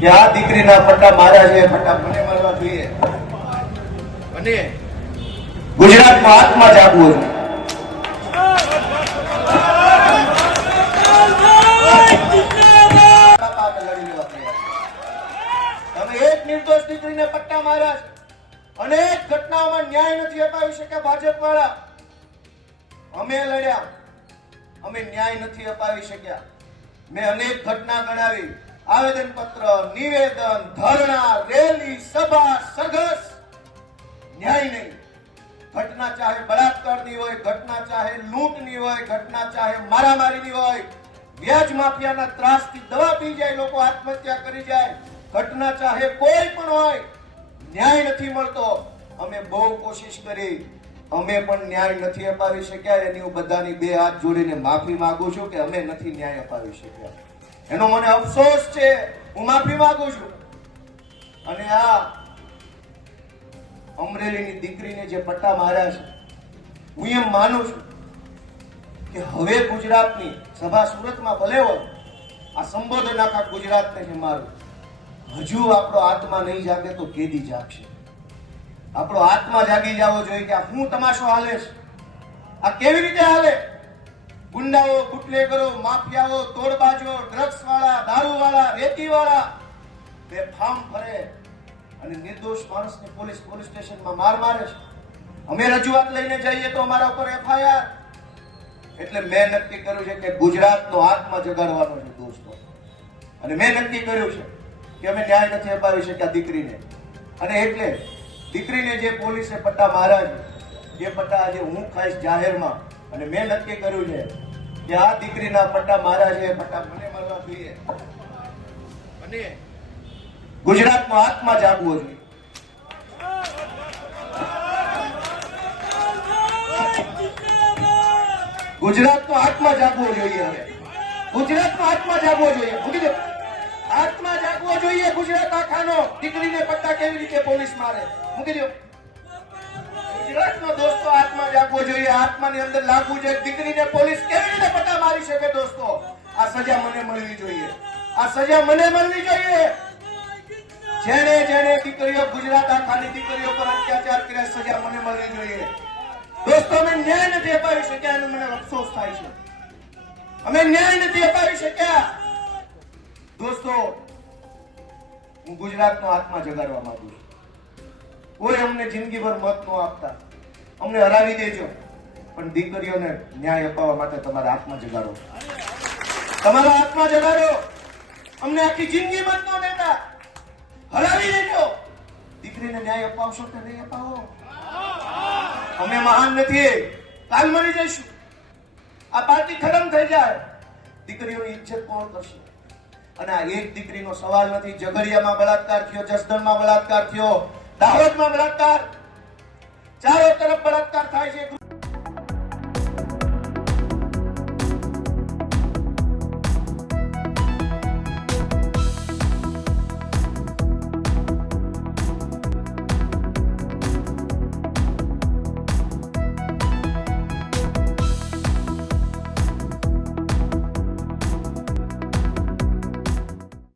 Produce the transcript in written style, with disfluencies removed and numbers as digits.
કે આ દીકરીના પટ્ટા મારા છે, પટ્ટા મને મળવા જોઈએ અને ગુજરાતમાં આત્મા જાગવો જોઈએ. તમે એક નિર્દોષ દીકરીને પટ્ટા માર્યા છે. અનેક ઘટનાઓમાં ન્યાય નથી અપાવી શક્યા ભાજપ વાળા. અમે લડ્યા, અમે ન્યાય નથી અપાવી શક્યા. મેં અનેક ઘટના ગણાવી, આવેદન પત્ર, નિવેદન, ધરણા, રેલી, સભા, સરઘસ, ન્યાય નહીં. ઘટના ચાહે બળાત્કારની હોય, ઘટના ચાહે લૂંટની હોય, ઘટના ચાહે મારામારીની હોય, વ્યાજ માફિયાના ત્રાસથી દવા પી જાય, લોકો આત્મહત્યા કરી જાય, ઘટના ચાહે કોઈ પણ હોય, ન્યાય નથી મળતો. અમે બહુ કોશિશ કરી, અમે પણ ન્યાય નથી અપાવી શક્યા. એની હું બધાની બે હાથ જોડીને માફી માંગુ છું કે અમે નથી ન્યાય અપાવી શક્યા. એનો મને અફસોસ છે, હું માફી માંગુ છું. અને આ અમરેલીની દીકરીને જે પટ્ટા માર્યા છે, હું એમ માનું છું કે હવે ગુજરાતની સભા સુરતમાં ભલે હોય, આ સંબોધન આખા ગુજરાતને છે મારું. હજુ આપણો આત્મા નહીં જાગે તો કેદી જાગશે? આપણો આત્મા જાગી જવો જોઈએ કે આ શું તમાશો હાલે છે, આ કેવી રીતે હાલે? ગુંડાઓ, બુટલેગરો, માફિયાઓ, તોડબાજો, ડ્રગ્સ વાળા, દારૂ વાળા, રેતી વાળા બેફામ ફરે અને નિર્દોષ માણસને પોલીસ સ્ટેશનમાં માર મારે છે. અમે રજૂઆત લઈને જઈએ તો અમારા ઉપર એફઆઈઆર. એટલે મેં નક્કી કર્યું છે કે ગુજરાતનો આત્મા જગાડવાનો છે દોસ્તો. અને મેં નક્કી કર્યું છે કે અમે ન્યાય નથી અપાવી શક્યા દીકરીને. અને એટલે દીકરીને જે પોલીસે પટ્ટા માર્યા છે, એ પટ્ટા આજે હું ખાઈશ જાહેરમાં. અને મેં નક્કી કર્યું છે કે આ દીકરીના પટ્ટા માર્યા છે, એ પટ્ટા મને મળવા જોઈએ અને ગુજરાતનો આત્મા જાગવો જોઈએ. ગુજરાતનો આત્મા જાગવો જોઈએ. હવે ગુજરાતનો આત્મા જાગવો જોઈએ. મૂકી દો, આત્મા જાગવો જોઈએ ગુજરાત આખાનો. દીકરીને પટ્ટા કેવી રીતે પોલીસ મારે? મૂકી દો. ગુજરાતનો દોસ્તો આત્મા જાગવો જોઈએ. આત્માની અંદર લાગવું જોઈએ. દીકરીને પોલીસ કેવી રીતે પટ્ટા મારી શકે? દોસ્તો, આ સજા મને મળવી જોઈએ. આ સજા મને મળવી જોઈએ. જેને દીકરીઓ, ગુજરાત આખાની દીકરીઓ પર અત્યાચાર કર્યા, સજા મને મળવી જોઈએ. દોસ્તો, અમે ન્યાય નથી અપાવી શક્યા એનો મને અફસોસ થાય છે. અમે ન્યાય નથી અપાવી શક્યા. દોસ્તો, હું ગુજરાતનો આત્મા જગાડવા માંગુ છું. કોઈ અમને જિંદગીભર મત ન આપતા, અમને હરાવી દેજો, પણ દીકરીઓને ન્યાય અપાવવા માટે તમારા આત્મા જગાડો. તમારા આત્મા જગાડો. અમને આખી જિંદગી મત ન દેતા, હરાવી દેજો. દીકરીને ન્યાય અપાવશો કે નહીં અપાવો? અમે મહાન નથી, કાલ મરી જઈશું. આ પાર્ટી ખતમ થઈ જાય, દીકરીઓની ઇજ્જત કોણ કરશે? અને આ એક દીકરીનો સવાલ નથી. ઝઘડિયામાં બળાત્કાર થયો, જસદણમાં બળાત્કાર થયો, દાહોદમાં બળાત્કાર, ચારો તરફ બળાત્કાર થાય છે.